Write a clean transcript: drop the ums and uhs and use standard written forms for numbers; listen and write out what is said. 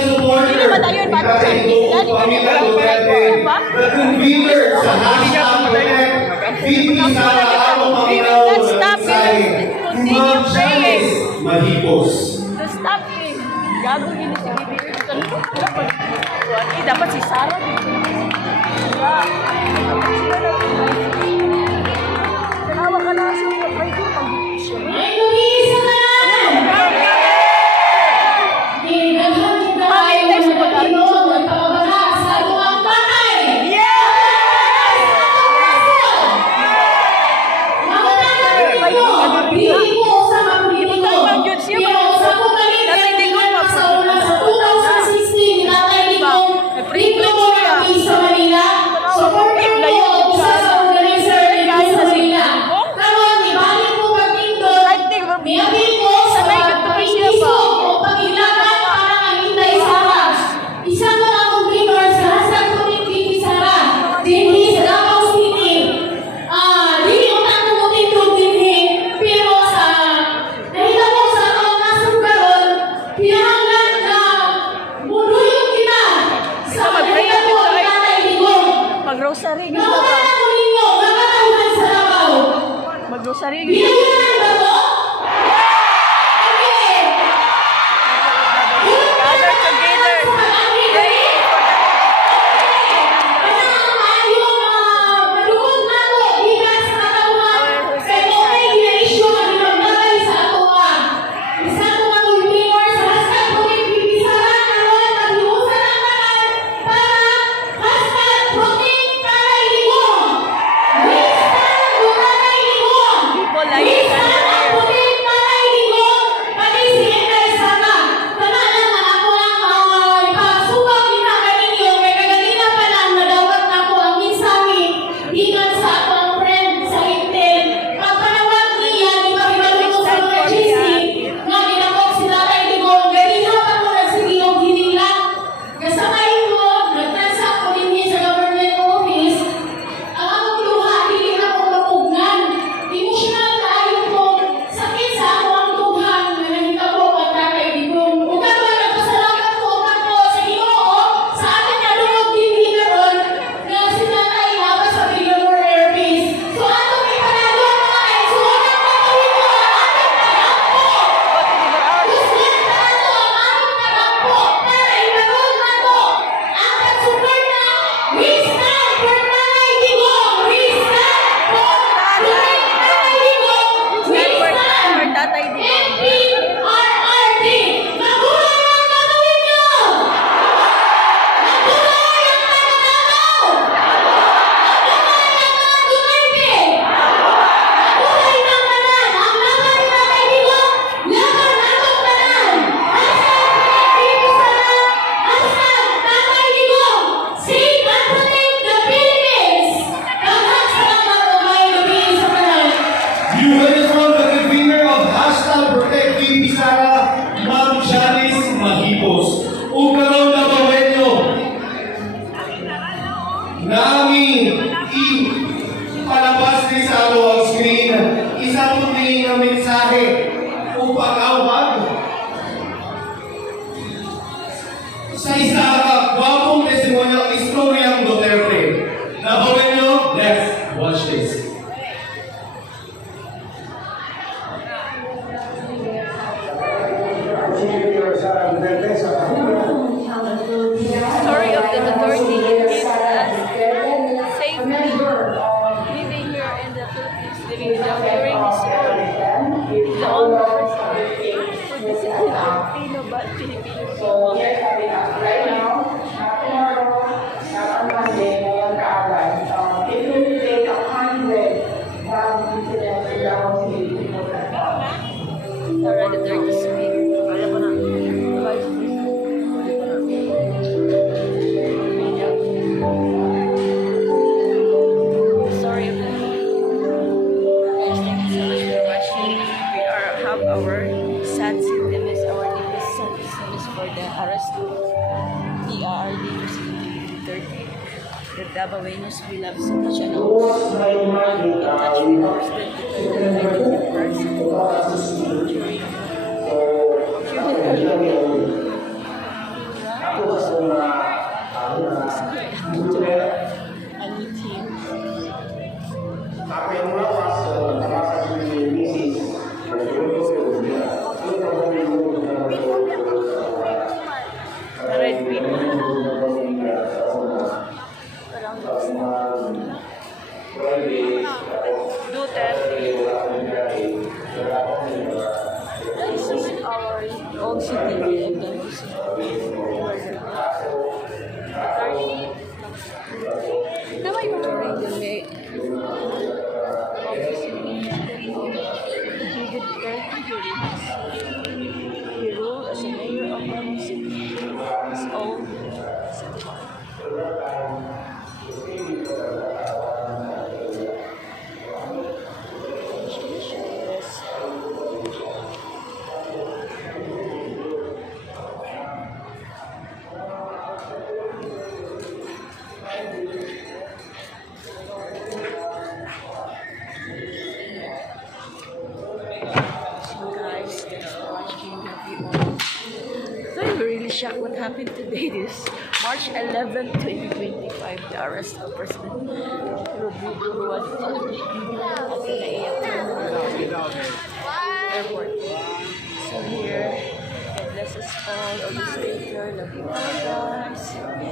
support Hindi naman tayo yung parang the convener sa hashtag Protect VP Sara Amo Panginoon Ma'am Janice Mahipos. To stop it. Gago gini si Bibi. Dapat si Sarah dito. Kanawa ka na sa may pag-isyo. Mag-grocery gito ba? Mag-grocery gito. Gather together. Palabas din sa ang screen, isang puting na mensahe upang awag sa isa gwapong testimonyang istoryang Duterte. Nabawin nyo? Let's watch this. Story of the Duterte is safely living here in the Philippines, living during his the old Filipino but Filipino people. Already Duterte speak. Sorry of that. Guys, thank you so much for watching. We have our sad system is our deepest sad system is for the arrest of PRD Duterte. The Dabawenos we love so much and also in touch with President Duterte during shocked what happened today. This March 11, 2025, the arrest of President Rodrigo Duterte at the Naiya Airport. So here, God bless us all. Always stay here. Love you all, guys.